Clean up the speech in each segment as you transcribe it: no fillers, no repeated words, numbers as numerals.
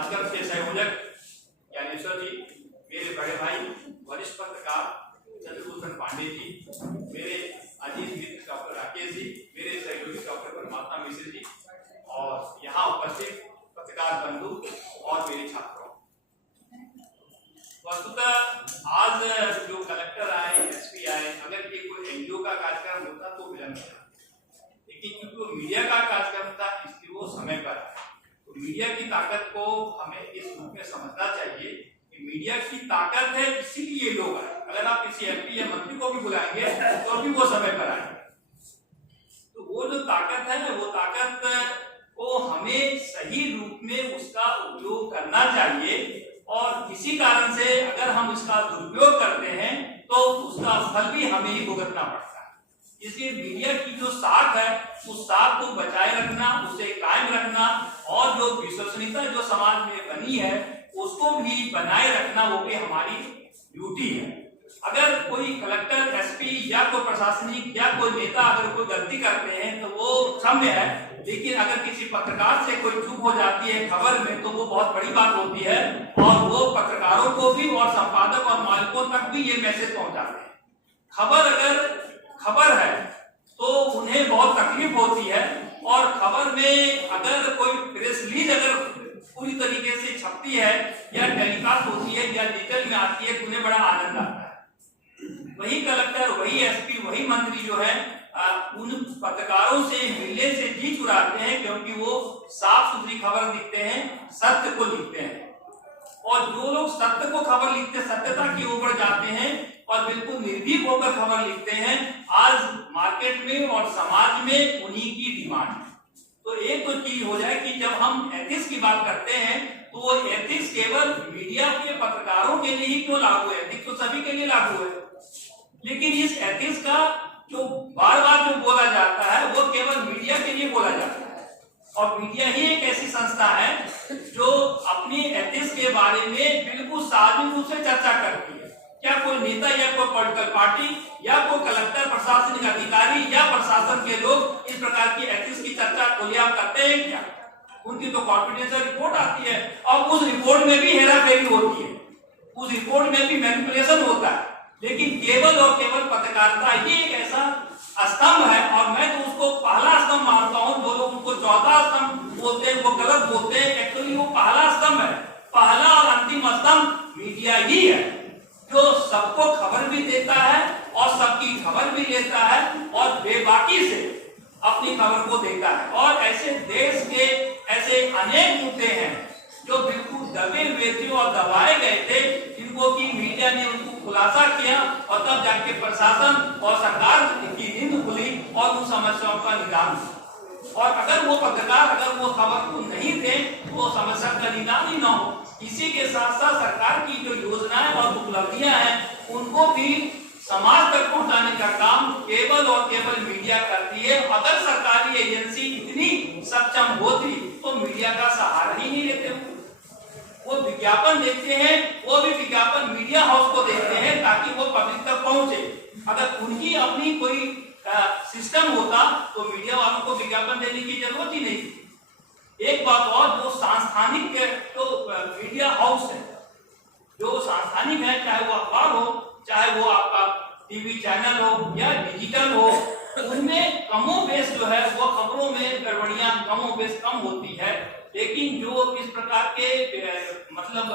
कार्यक्रम के संयोजक ज्ञानेश्वर जी, मेरे बड़े भाई वरिष्ठ पत्रकार चंद्रभूषण पांडे जी, मेरे अजीज मित्र डॉक्टर राकेश जी, मेरे सहयोगी डॉक्टर परमात्मा मिश्र जी और यहाँ उपस्थित पत्रकार बंधु और मेरे छात्रों। वस्तुतः आज जो कलेक्टर आए, एसपी आए, अगर ये कोई एनजीओ का कार्यक्रम होता तो विलंब था, लेकिन क्योंकि वो मीडिया का कार्यक्रम था इसलिए वो समय पर आया। तो मीडिया की ताकत को हमें इस रूप में समझना चाहिए कि मीडिया की ताकत है, इसीलिए लोग आए। अगर आप किसी एमपी या मंत्री को भी बुलाएंगे तो भी वो समय पर आएंगे। तो वो जो ताकत है, वो ताकत को हमें सही रूप में उसका उपयोग करना चाहिए और किसी कारण से अगर हम इसका दुरुपयोग करते हैं तो उसका फल भी हमें ही भुगतना पड़ता है। इसलिए मीडिया की जो साख है उस साख को बचाए रखना, उसे कायम रखना और जो विश्वसनीयता जो समाज में बनी है उसको भी बनाए रखना, वो भी हमारी ड्यूटी है। अगर कोई कलेक्टर, एसपी या कोई प्रशासनिक या कोई नेता अगर कोई गलती करते हैं तो वो क्षम्य है, लेकिन अगर किसी पत्रकार से कोई चूक हो जाती है खबर में तो वो बहुत बड़ी बात होती है और वो पत्रकारों को भी और संपादक और मालिकों तक भी ये मैसेज पहुंचाते हैं। खबर अगर खबर है तो उन्हें बहुत तकलीफ होती है और खबर में अगर कोई प्रेस रिलीज अगर पूरी तरीके से छपती है या टेलीकास्ट होती है या डिजिटल में आती है तो उन्हें बड़ा आनंद आता है। वही कलेक्टर, वही एसपी, वही मंत्री जो है उन पत्रकारों से मिलने से जी चुराते हैं, क्योंकि वो साफ सुथरी खबर लिखते हैं, सत्य को लिखते हैं। और जो लोग सत्य को खबर लिखते हैं, सत्यता के ऊपर जाते हैं और बिल्कुल निर्भीक होकर खबर लिखते हैं, आज मार्केट में और समाज में उन्हीं की डिमांड है। तो एक तो चीज हो जाए कि जब हम एथिक्स की बात करते हैं तो वो एथिक्स केवल मीडिया के पत्रकारों के लिए ही क्यों लागू है? एथिक्स तो सभी के लिए लागू है, लेकिन इस एथिक्स का जो बार बार जो बोला जाता है वो केवल मीडिया के लिए बोला जाता है। और मीडिया ही एक ऐसी संस्था है जो अपनी एथिक्स के बारे में बिल्कुल सार्वजनिक रूप से चर्चा करती है। क्या कोई नेता या कोई पॉलिटिकल पार्टी या कोई कलेक्टर, प्रशासनिक अधिकारी या प्रशासन के लोग इस प्रकार की एथिक्स की चर्चा खुलेआम करते हैं क्या? उनकी तो कॉन्फिडेंशियल रिपोर्ट आती है और उस रिपोर्ट में भी हेराफेरी होती है, उस रिपोर्ट में भी मैनिपुलेशन होता है, लेकिन केवल और केवल पत्रकारिता ही एक ऐसा स्तंभ है और मैं तो उसको पहला स्तंभ मानता हूं। जो लोग उनको चौथा स्तंभ बोलते हैं वो गलत बोलते हैं। एक्चुअली वो पहला स्तंभ है, पहला और अंतिम स्तंभ मीडिया ही है जो सबको खबर भी देता है और सबकी खबर भी लेता है और बेबाकी से अपनी खबर को देता है। और ऐसे देश के ऐसे अनेक मुद्दे हैं जो बिल्कुल दबे हुए थे और दबाए गए थे, जिनको की मीडिया ने उनको खुलासा किया और तब जाके प्रशासन और सरकार की नींद खुली और उन समस्याओं का निदान हुआ। और अगर वो पत्रकार अगर वो खबर को नहीं थे तो समस्या का निदान ही ना हो। इसी के साथ साथ सरकार की जो योजनाएं और उपलब्धियां हैं उनको भी समाज तक पहुंचाने का काम केवल और केवल मीडिया करती है। अगर सरकारी एजेंसी इतनी सक्षम होती तो मीडिया का सहारा ही नहीं लेते। वो विज्ञापन देते हैं, वो भी विज्ञापन मीडिया हाउस को देते हैं ताकि वो पब्लिक तक पहुंचे। अगर उनकी अपनी कोई सिस्टम होता तो मीडिया वालों को विज्ञापन देने की जरूरत ही नहीं। एक बात और, जो सांस्थानिक तो मीडिया हाउस है, जो सांस्थानिक है, चाहे वो अखबार हो, चाहे वो आपका टीवी चैनल हो या डिजिटल हो, उनमें कमोबेश जो है वो खबरों में गड़बड़ियां कमोबेश कम होती है। लेकिन जो इस प्रकार के मतलब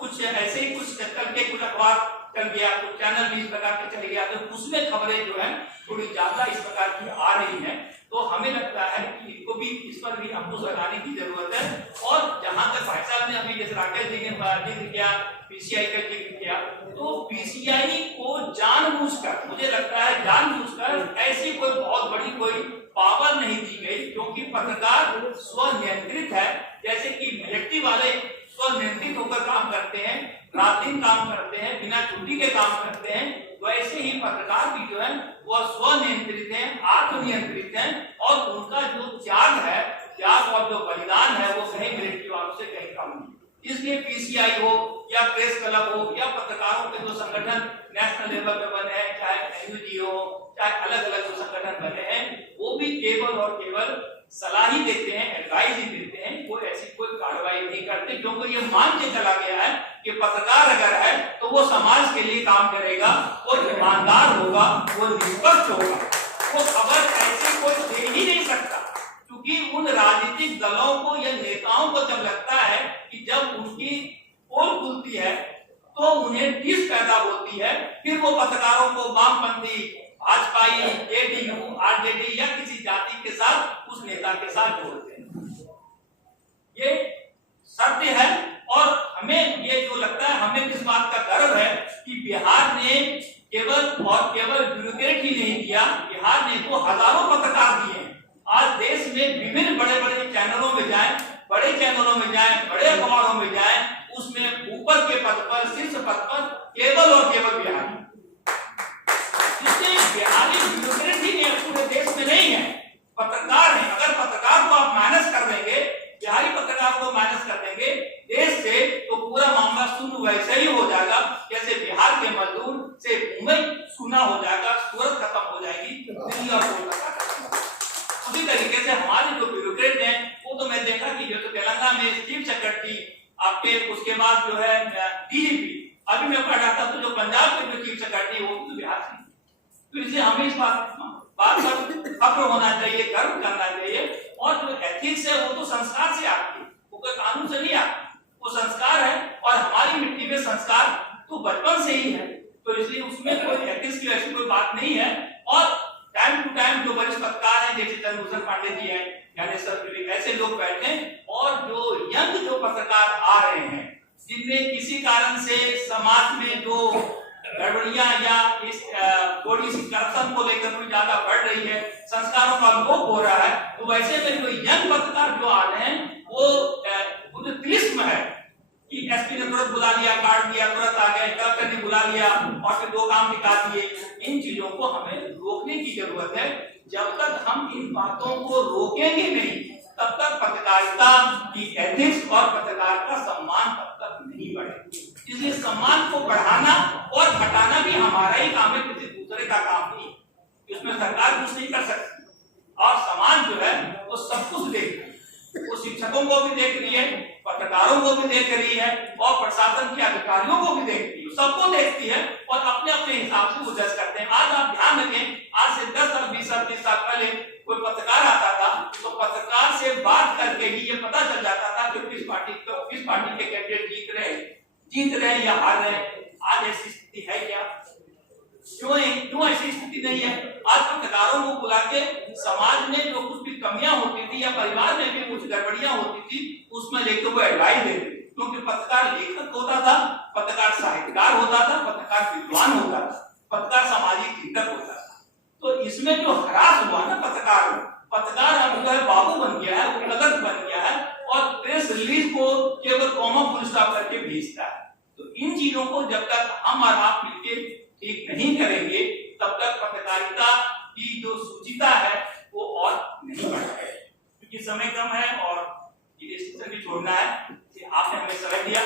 कुछ ऐसे ही कुछ चल के कुछ अखबार चल गया, कुछ चैनल भी इस प्रकार के चले गया, तो उसमें खबरें जो है थोड़ी ज्यादा इस प्रकार की आ रही हैं। तो हमें लगता है कि इनको भी इस पर भी अंकुश लगाने की जरूरत है। और जहां तक भाई साहब ने अभी जैसे राकेश जी ने जिक्र किया, पीसीआई का जिक्र किया, तो पीसीआई को जानबूझकर, मुझे लगता है जानबूझकर ऐसी कोई बहुत बड़ी कोई पावर नहीं दी गई, क्योंकि पत्रकार स्वनियंत्रित है। जैसे कि व्यक्ति वाले स्वनियंत्रित होकर काम करते हैं, रात दिन काम करते हैं, बिना छुट्टी के काम करते हैं, वैसे ही पत्रकार भी जो है वह स्वनियंत्रित है, आत्मनियंत्रित है और उनका जो त्याग है, त्याग और जो बलिदान है वो कहीं मिलिट्री वालों से कहीं कम नहीं। इसलिए पीसीआई हो या प्रेस क्लब हो या पत्रकारों के जो संगठन नेशनल लेवल पे बने हैं, चाहे एनयूजी हो, चाहे अलग अलग जो संगठन बने हैं, वो भी केवल और केवल सलाह ही देते हैं, एडवाइस ही देते हैं, कोई ऐसी कोई कार्रवाई नहीं करते सकते, क्योंकि ये मान के चला गया है कि पत्रकार अगर है तो वो समाज के लिए काम करेगा, वो ईमानदार होगा, वो निष्पक्ष होगा, वो खबर ऐसे कोई दे ही नहीं सकता। क्योंकि उन राजनीतिक दलों को या नेताओं को जब लगता है कि जब उनकी पोल खुलती है तो उन्हें टीस पैदा होती है, फिर वो पत्रकारों को वामपंथी, भाजपाई, जेडीयू, आरजेडी या किसी जाति के साथ, उस नेता के साथ जोड़ते हैं। ये सत्य है। और हमें ये जो लगता है, हमें किस बात का गर्व है कि बिहार ने केवल ब्यूरोक्रेट ही नहीं दिया, बिहार ने तो हजारों पत्रकार दिए। आज देश में विभिन्न बड़े बड़े चैनलों में जाएं, बड़े चैनलों में जाएं, बड़े अखबारों में जाएं, उसमें ऊपर के पद पर, शीर्ष पद पर केवल और केवल बिहारी। बिहारी ब्यूरोक्रेट ही पूरे देश में नहीं है, पत्रकार है। अगर पत्रकार को आप माइनस कर देंगे, बिहारी पत्रकार को माइनस कर देंगे देश से, तो पूरा मामला शून्य वैसे ही हो जाएगा जैसे बिहार के मजदूर से मुंबई शून्य हो जाएगा, सूरत खत्म हो जाएगी, दिल्ली और कोलकाता खत्म। उसी तरीके से हमारे जो ब्यूरोक्रेट हैं, वो तो मैं देखा कि जो तो तेलंगाना में चीफ सेक्रेटरी, आपके उसके बाद जो है डीजीपी, अभी मैं पढ़ रहा था तो जो पंजाब के जो चीफ सेक्रेटरी वो तो बिहार से। तो इसलिए हमें इस बात पर फख्र होना चाहिए, गर्व करना चाहिए। और जो एथिक्स है वो तो संस्कार से आती है, वो कोई कानून से नहीं आती, वो संस्कार है। और हमारी मिट्टी में संस्कार तो बचपन से ही है, तो इसलिए उसमें कोई एथिक्स की ऐसी कोई बात नहीं है। और टाइम टू टाइम जो वरिष्ठ पत्रकार हैं, जैसे चंद्रभूषण पांडे जी हैं, ज्ञानेश्वर, ऐसे लोग बैठे, और जो यंग जो पत्रकार आ रहे हैं, जिनमें किसी कारण से समाज में जो गड़बड़ियां या इस थोड़ी सी करप्शन को लेकर थोड़ी ज्यादा बढ़ रही है, संस्कारों का लोप हो रहा है, तो वैसे में जो यंग पत्रकार जो आ रहे हैं वो तिलिस्म है कि एसपी ने तुरंत बुला लिया, काट दिया, तुरंत आ गए, कलेक्टर ने बुला लिया और फिर 2 काम निकाल दिए। इन चीजों को हमें रोकने की जरूरत है। जब तक हम इन बातों को रोकेंगे नहीं, तब तक पत्रकारिता की एथिक्स और पत्रकार का सम्मान तब तक नहीं बढ़ेगा। इसलिए सम्मान को बढ़ाना और घटाना भी हमारा ही काम है, किसी दूसरे का काम नहीं। इसमें सरकार कुछ नहीं कर सकती, और समाज जो है वो सब कुछ देख रही है, वो शिक्षकों को भी देख रही है, पत्रकारों को भी देख रही है, और प्रशासन के अधिकारियों को भी देखती है, सबको देखती है, और अपने अपने हिसाब से वो जज करते हैं। आज आप ध्यान रखें, आज से 10 साल 20 साल 30 साल पहले कोई पत्रकार आता था तो पत्रकार से बात करके ही ये पता चल जाता था कि किस पार्टी के कैंडिडेट जीत रहे या हार रहे। आज ऐसी स्थिति है क्या? क्यों ऐसी स्थिति नहीं है? आज पत्रकारों को बुला के समाज में जो कुछ भी कमियां होती थी या परिवार में भी कुछ गड़बड़ियां होती थी, उसमें लेकर वो एडवाइस देते, क्योंकि पत्रकार लेखक होता था, पत्रकार साहित्यकार होता था, पत्रकार विद्वान होता था, पत्रकार सामाजिक चिंतक होता था। तो इसमें जो ह्रास हुआ ना पत्रकार अब जो है बाबू बन गया है, वो गलत बन गया है, और प्रेस रिलीज को केवल कॉमा फुल स्टॉप करके भेजता है। तो इन चीजों को जब तक हम और आप मिलकर ठीक नहीं करेंगे, तब तक पत्रकारिता की जो सुचिता है वो और नहीं बढ़ेगी। क्योंकि समय कम है और ये स्टेशन भी छोड़ना है, आपने हमें समय दिया।